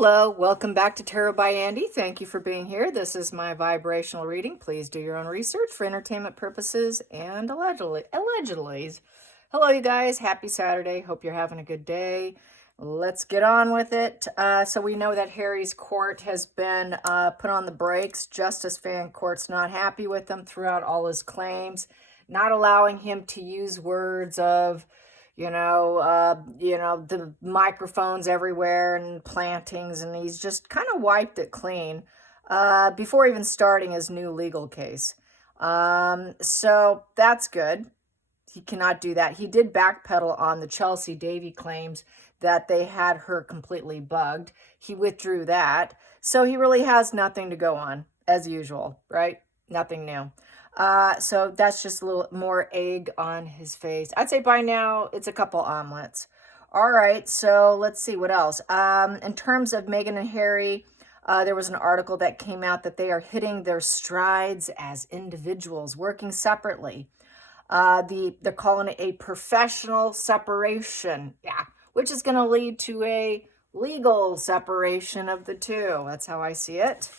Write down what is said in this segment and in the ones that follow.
Hello, welcome back to Tarot by Andy. Thank you for being here. This is my vibrational reading. Please do your own research for entertainment purposes and allegedly. Hello, you guys. Happy Saturday. Hope you're having a good day. Let's get on with it. So we know that Harry's court has been put on the brakes. Justice Fan Court's not happy with him throughout all his claims, not allowing him to use words of the microphones everywhere and plantings, and he's just kind of wiped it clean before even starting his new legal case. So that's good. He cannot do that. He did backpedal on the Chelsea Davy claims that they had her completely bugged. He withdrew that. So he really has nothing to go on, as usual, right? Nothing new. So that's just a little more egg on his face. I'd say by now it's a couple omelets. All right, so let's see what else. In terms of Meghan and Harry, there was an article that came out that they are hitting their strides as individuals, working separately. They're calling it a professional separation, which is going to lead to a legal separation of the two. That's how I see it.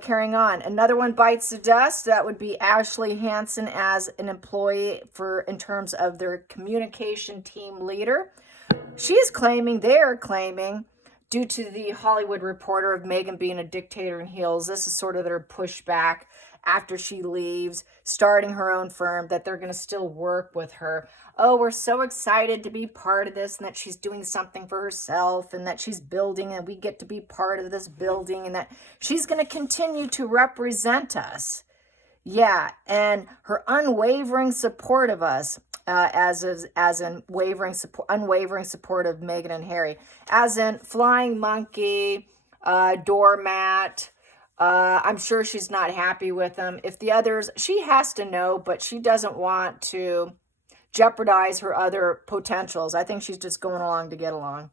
Carrying on, another one bites the dust. That would be Ashley Hansen as an employee in terms of their communication team leader. They are claiming, due to the Hollywood Reporter of Meghan being a dictator in heels, this is sort of their pushback after she leaves, starting her own firm, that they're going to still work with her. Oh, we're so excited to be part of this, and that she's doing something for herself, and that she's building, and we get to be part of this building, and that she's going to continue to represent us. Yeah, and her unwavering support of us, as in unwavering support of Meghan and Harry, as in flying monkey, doormat. I'm sure she's not happy with them. If the others, she has to know, but she doesn't want to jeopardize her other potentials. I think she's just going along to get along.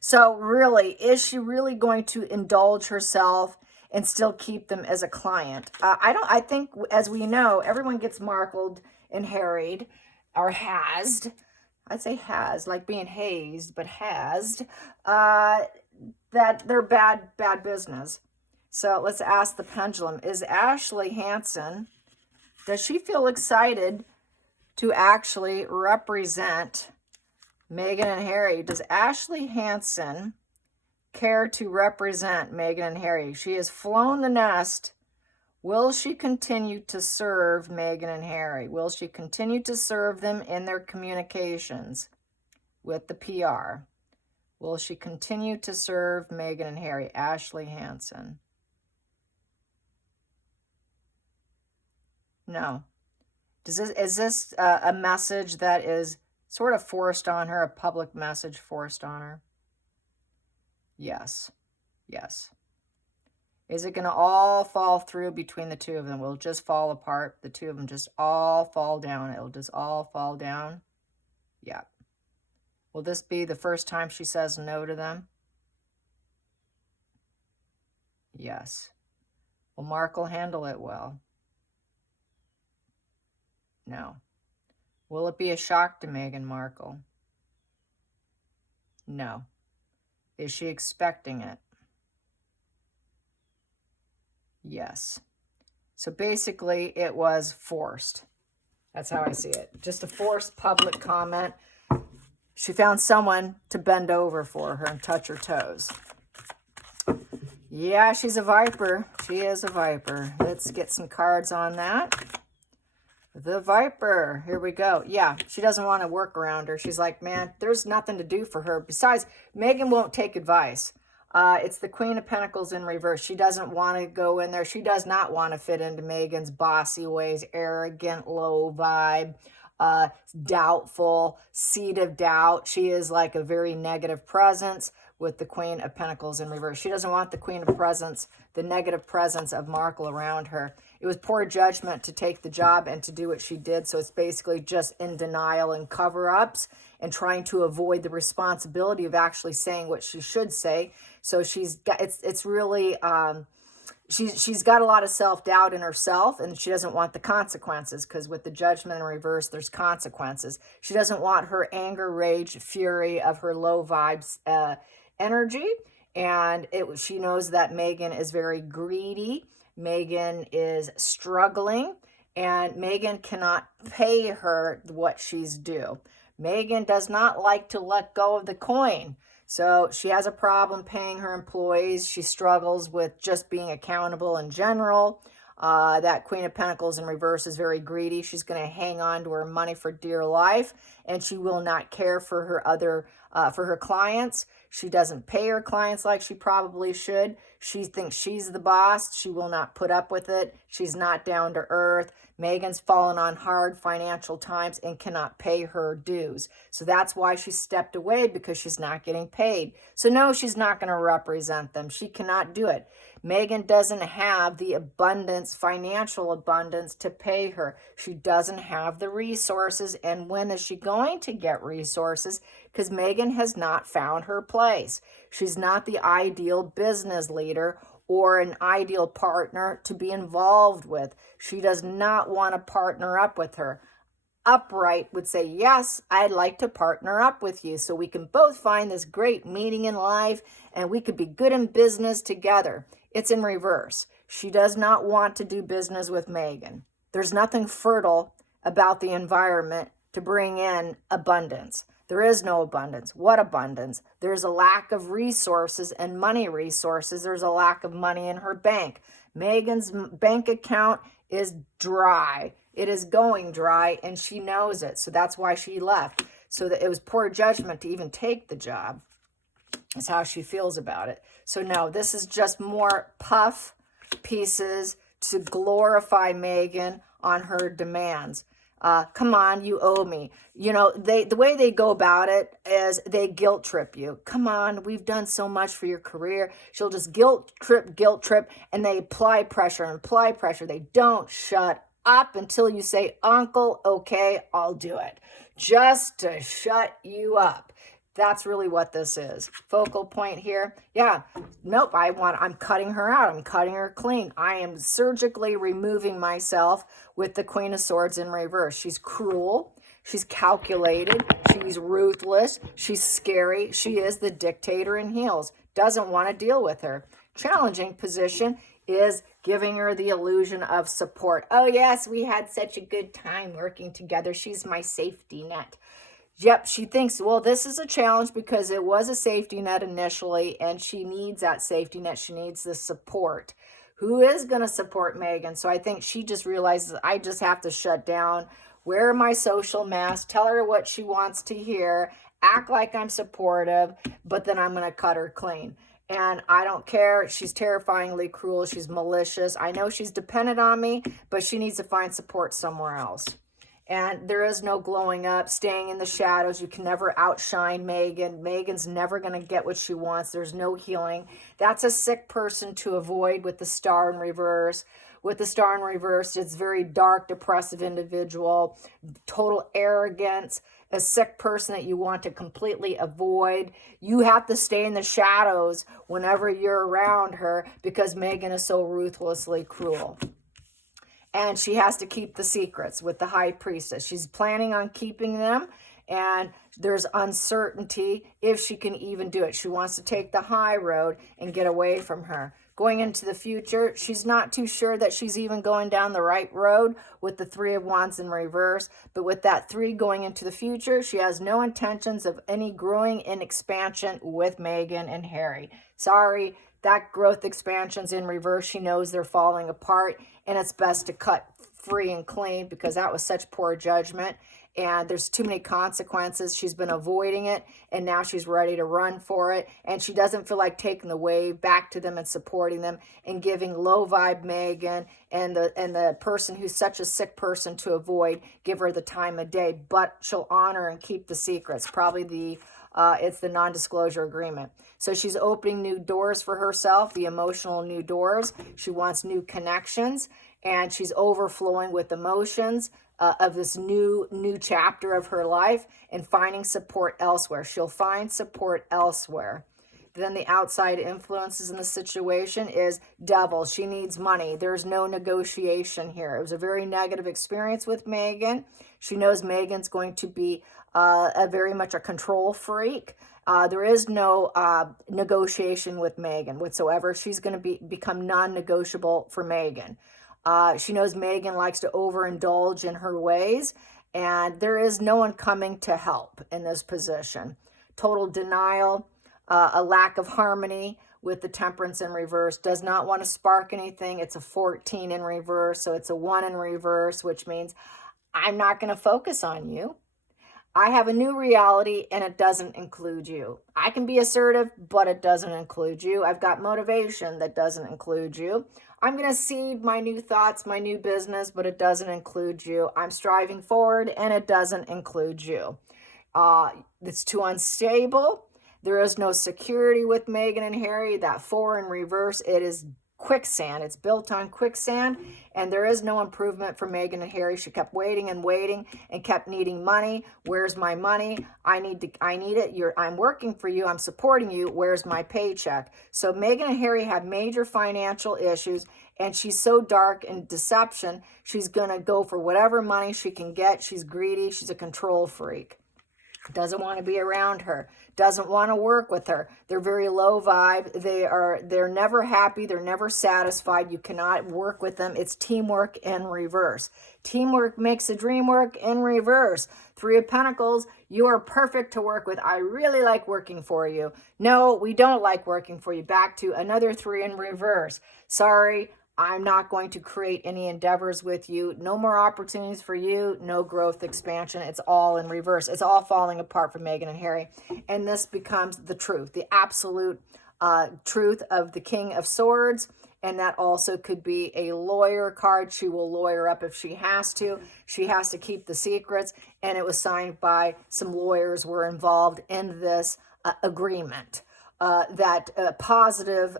So really, is she really going to indulge herself and still keep them as a client? I think, as we know, everyone gets markled and harried, or hazed. I'd say hazed, like being hazed, but hazed, that they're bad business. So let's ask the pendulum. Is Ashley Hansen, does she feel excited to actually represent Meghan and Harry? Does Ashley Hansen care to represent Meghan and Harry? She has flown the nest. Will she continue to serve Meghan and Harry? Will she continue to serve them in their communications with the PR? Will she continue to serve Meghan and Harry? Ashley Hansen. No. Is this a message that is sort of forced on her, a public message forced on her? Yes. Yes. Is it going to all fall through between the two of them? Will it just fall apart? The two of them just all fall down? It'll just all fall down? Yeah. Will this be the first time she says no to them? Yes. Will Markle handle it well? No. Will it be a shock to Meghan Markle? No. Is she expecting it? Yes. So basically, it was forced. That's how I see it. Just a forced public comment. She found someone to bend over for her and touch her toes. Yeah, she's a viper. She is a viper. Let's get some cards on that. The Viper. Here we go. Yeah, she doesn't want to work around her. She's like, man, there's nothing to do for her. Besides, Meghan won't take advice. It's the Queen of Pentacles in reverse. She doesn't want to go in there. She does not want to fit into Meghan's bossy ways, arrogant, low vibe, doubtful, seed of doubt. She is like a very negative presence with the Queen of Pentacles in reverse. She doesn't want the Queen of Presence, the negative presence of Markle around her. It was poor judgment to take the job and to do what she did. So it's basically just in denial and cover-ups and trying to avoid the responsibility of actually saying what she should say. So she's got, it's really, she's got a lot of self-doubt in herself, and she doesn't want the consequences, because with the Judgment in reverse, there's consequences. She doesn't want her anger, rage, fury of her low vibes energy. And she knows that Megan is very greedy. Megan is struggling, and Megan cannot pay her what she's due. Megan does not like to let go of the coin. So she has a problem paying her employees. She struggles with just being accountable in general. That Queen of Pentacles in reverse is very greedy. She's going to hang on to her money for dear life, and she will not care for her clients. She doesn't pay her clients like she probably should. She thinks she's the boss. She will not put up with it. She's not down to earth. Megan's fallen on hard financial times and cannot pay her dues. So that's why she stepped away, because she's not getting paid. So no, she's not going to represent them. She cannot do it. Megan doesn't have the abundance, financial abundance to pay her. She doesn't have the resources. And when is she going to get resources? Because Megan has not found her place. She's not the ideal business leader or an ideal partner to be involved with. She does not want to partner up with her. Upright would say, yes, I'd like to partner up with you so we can both find this great meaning in life and we could be good in business together. It's in reverse. She does not want to do business with Megan. There's nothing fertile about the environment to bring in abundance. There is no abundance. What abundance? There's a lack of resources and money resources. There's a lack of money in her bank. Megan's bank account is dry. It is going dry, and she knows it. So that's why she left. So that it was poor judgment to even take the job. That's how she feels about it. So no, this is just more puff pieces to glorify Megan on her demands. Come on, you owe me. You know, the way they go about it is they guilt trip you. Come on, we've done so much for your career. She'll just guilt trip, and they apply pressure and apply pressure. They don't shut up until you say, Uncle, okay, I'll do it. Just to shut you up. That's really what this is. Focal point here. Yeah, nope, I'm cutting her out. I'm cutting her clean. I am surgically removing myself with the Queen of Swords in reverse. She's cruel. She's calculated. She's ruthless. She's scary. She is the dictator in heels. Doesn't want to deal with her. Challenging position is giving her the illusion of support. Oh, yes, we had such a good time working together. She's my safety net. Yep, she thinks, well, this is a challenge because it was a safety net initially, and she needs that safety net. She needs the support. Who is going to support Megan? So I think she just realizes, I just have to shut down, wear my social mask, tell her what she wants to hear, act like I'm supportive, but then I'm going to cut her clean. And I don't care. She's terrifyingly cruel. She's malicious. I know she's dependent on me, but she needs to find support somewhere else. And there is no glowing up, staying in the shadows. You can never outshine Megan. Megan's never going to get what she wants. There's no healing. That's a sick person to avoid with the star in reverse. With the star in reverse, it's very dark, depressive individual, total arrogance, a sick person that you want to completely avoid. You have to stay in the shadows whenever you're around her because Megan is so ruthlessly cruel. And she has to keep the secrets with the High Priestess. She's planning on keeping them, and there's uncertainty if she can even do it. She wants to take the high road and get away from her. Going into the future, she's not too sure that she's even going down the right road with the Three of Wands in reverse. But with that 3 going into the future, she has no intentions of any growing and expansion with Megan and Harry. Sorry, that growth expansion's in reverse. She knows they're falling apart, and it's best to cut free and clean because that was such poor judgment. And there's too many consequences. She's been avoiding it, and now she's ready to run for it. And she doesn't feel like taking the wave back to them and supporting them and giving low vibe Megan and the person who's such a sick person to avoid, give her the time of day. But she'll honor and keep the secrets. Probably it's the non-disclosure agreement. So she's opening new doors for herself, the emotional new doors. She wants new connections, and she's overflowing with emotions of this new chapter of her life and finding support elsewhere. She'll find support elsewhere. Then the outside influences in the situation is devil. She needs money. There's no negotiation here. It was a very negative experience with Megan. She knows Megan's going to be a very much a control freak. There is no negotiation with Megan whatsoever. She's going to become non-negotiable for Megan. She knows Megan likes to overindulge in her ways, and there is no one coming to help in this position. Total denial, a lack of harmony with the temperance in reverse, does not want to spark anything. It's a 14 in reverse, so it's a 1 in reverse, which means I'm not going to focus on you. I have a new reality and it doesn't include you. I can be assertive, but it doesn't include you. I've got motivation that doesn't include you. I'm going to seed my new thoughts, my new business, but it doesn't include you. I'm striving forward and it doesn't include you. It's too unstable. There is no security with Megan and Harry. That 4 in reverse, it is quicksand. It's built on quicksand, and there is no improvement for Megan and Harry. She kept waiting and waiting and kept needing money. Where's my money? I need it. I'm working for you. I'm supporting you. Where's my paycheck? So Megan and Harry have major financial issues, and she's so dark in deception. She's going to go for whatever money she can get. She's greedy. She's a control freak. Doesn't want to be around her, doesn't want to work with her. They're very low vibe. They're never happy. They're never satisfied. You cannot work with them. It's teamwork in reverse. Teamwork makes the dream work in reverse. 3 of Pentacles, you are perfect to work with. I really like working for you. No, we don't like working for you. Back to another 3 in reverse. Sorry, I'm not going to create any endeavors with you. No more opportunities for you. No growth, expansion. It's all in reverse. It's all falling apart for Megan and Harry. And this becomes the truth, the absolute truth of the King of Swords. And that also could be a lawyer card. She will lawyer up if she has to. She has to keep the secrets. And it was signed by some lawyers were involved in this agreement. That positive,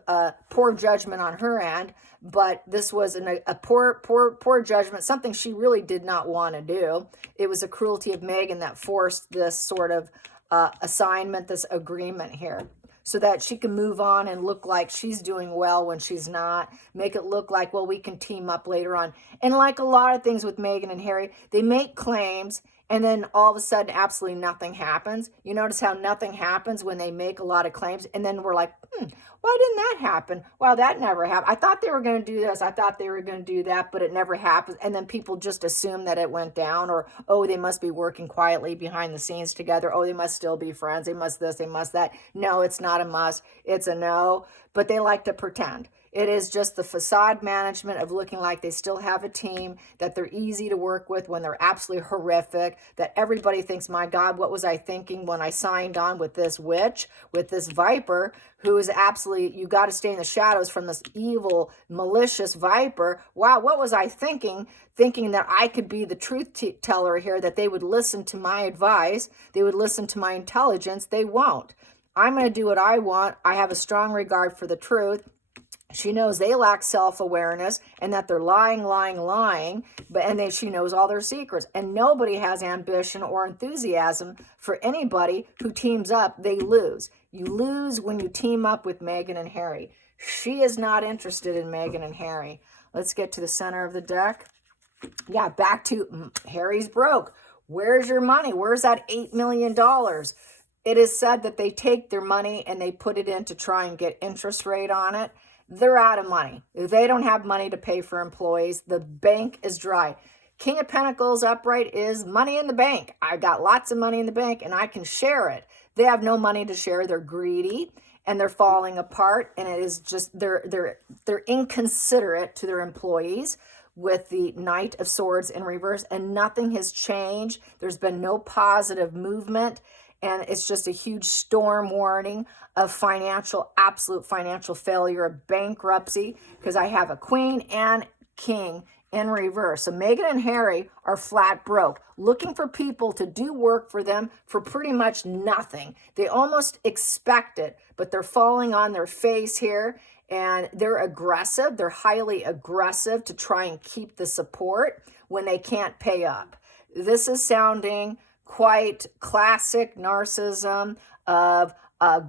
poor judgment on her end, but this was a poor judgment, something she really did not want to do. It was a cruelty of Megan that forced this sort of assignment, this agreement here, so that she can move on and look like she's doing well when she's not, make it look like, well, we can team up later on. And like a lot of things with Megan and Harry, they make claims and then all of a sudden, absolutely nothing happens. You notice how nothing happens when they make a lot of claims. And then we're like, why didn't that happen? Well, that never happened. I thought they were going to do this. I thought they were going to do that, but it never happens. And then people just assume that it went down, or, oh, they must be working quietly behind the scenes together. Oh, they must still be friends. They must this, they must that. No, it's not a must. It's a no. But they like to pretend. It is just the facade management of looking like they still have a team, that they're easy to work with when they're absolutely horrific, that everybody thinks, my God, what was I thinking when I signed on with this witch, with this viper, who is absolutely, you got to stay in the shadows from this evil, malicious viper. Wow, what was I thinking that I could be the truth teller here, that they would listen to my advice, they would listen to my intelligence. They won't. I'm going to do what I want. I have a strong regard for the truth. She knows they lack self-awareness and that they're lying, but she knows all their secrets. And nobody has ambition or enthusiasm for anybody who teams up. They lose. You lose when you team up with Megan and Harry. She is not interested in Megan and Harry. Let's get to the center of the deck. Yeah, back to Harry's broke. Where's your money? Where's that $8 million? It is said that they take their money and they put it in to try and get interest rate on it. They're out of money. They don't have money to pay for employees. The bank is dry. King of Pentacles upright is money in the bank. I got lots of money in the bank and I can share it. They have no money to share. They're greedy and they're falling apart. And it is just, they're inconsiderate to their employees with the Knight of Swords in reverse, and nothing has changed. There's been no positive movement. And it's just a huge storm warning of absolute financial failure, of bankruptcy, because I have a queen and king in reverse. So Megan and Harry are flat broke, looking for people to do work for them for pretty much nothing. They almost expect it, but they're falling on their face here, and they're aggressive. They're highly aggressive to try and keep the support when they can't pay up. This is sounding quite classic narcissism of,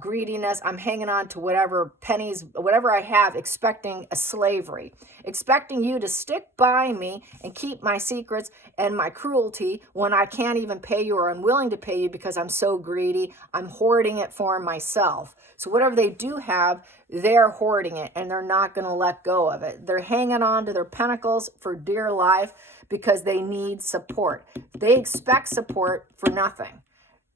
greediness. I'm hanging on to whatever pennies, whatever I have, expecting a slavery, expecting you to stick by me and keep my secrets and my cruelty when I can't even pay you or unwilling to pay you because I'm so greedy. I'm hoarding it for myself. So whatever they do have, they're hoarding it and they're not going to let go of it. They're hanging on to their pentacles for dear life because they need support. They expect support for nothing.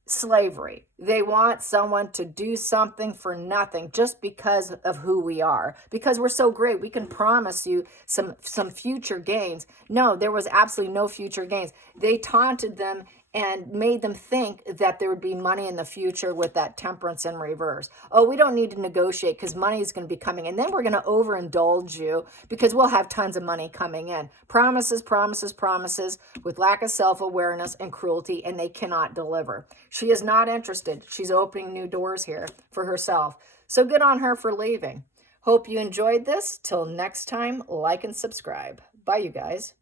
Slavery. They want someone to do something for nothing just because of who we are. Because we're so great, we can promise you some future gains. No, there was absolutely no future gains. They taunted them and made them think that there would be money in the future with that temperance in reverse. Oh, we don't need to negotiate because money is going to be coming. And then we're going to overindulge you because we'll have tons of money coming in. Promises, promises, promises with lack of self-awareness and cruelty, and they cannot deliver. She is not interested. She's opening new doors here for herself. So good on her for leaving. Hope you enjoyed this. Till next time, like and subscribe. Bye, you guys.